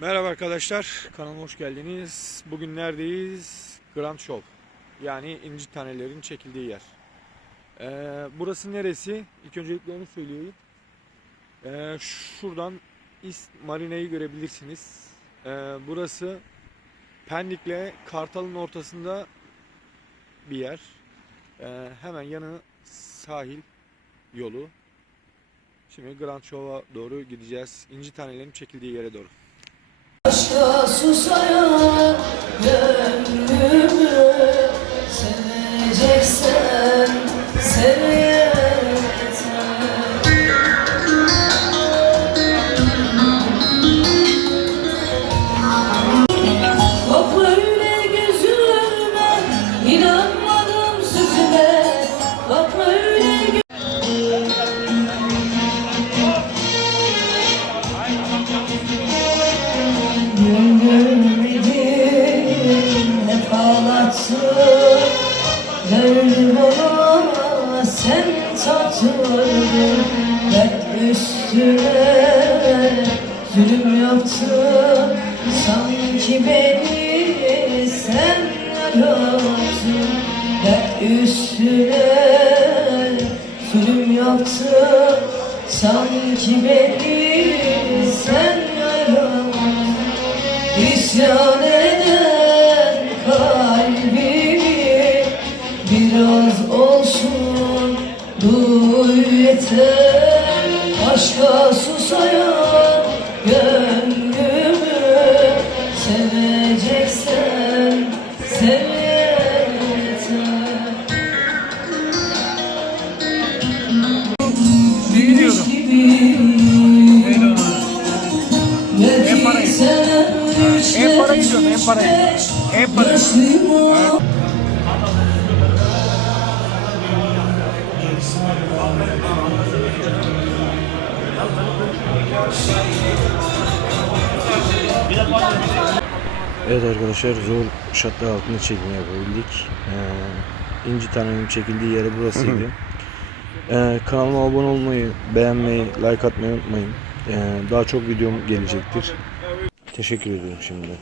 Merhaba arkadaşlar, kanalıma hoş geldiniz. Bugün neredeyiz? Grand Show. Yani inci tanelerin çekildiği yer. Ee, burası neresi? İlk öncelikle onu söyleyeyim. Ee, şuradan İst Marine'yi görebilirsiniz. Ee, burası Pendik'le Kartal'ın ortasında bir yer. Ee, hemen yanı sahil yolu. Şimdi Grand Show'a doğru gideceğiz. İnci tanelerin çekildiği yere doğru. Aşka susayan gönlümü tatmadın Dert üstüne zulüm yaptın Sanki beni sen yarattın Dert üstüne zulüm yaptın Sanki beni sen yarattın İsyan eden kalbimi biraz olsun duy yeter Aşka susayan gönlümü seveceksen sev yeter gibi En para En para. gidiyorum, en para. En para. Evet arkadaşlar zor şartlar altında çekim yapabildik. Ee, İnci tanenin çekildiği yeri burasıydı. Ee, kanalıma abone olmayı, beğenmeyi, like atmayı unutmayın. Ee, daha çok videom gelecektir. Teşekkür ediyorum şimdiden.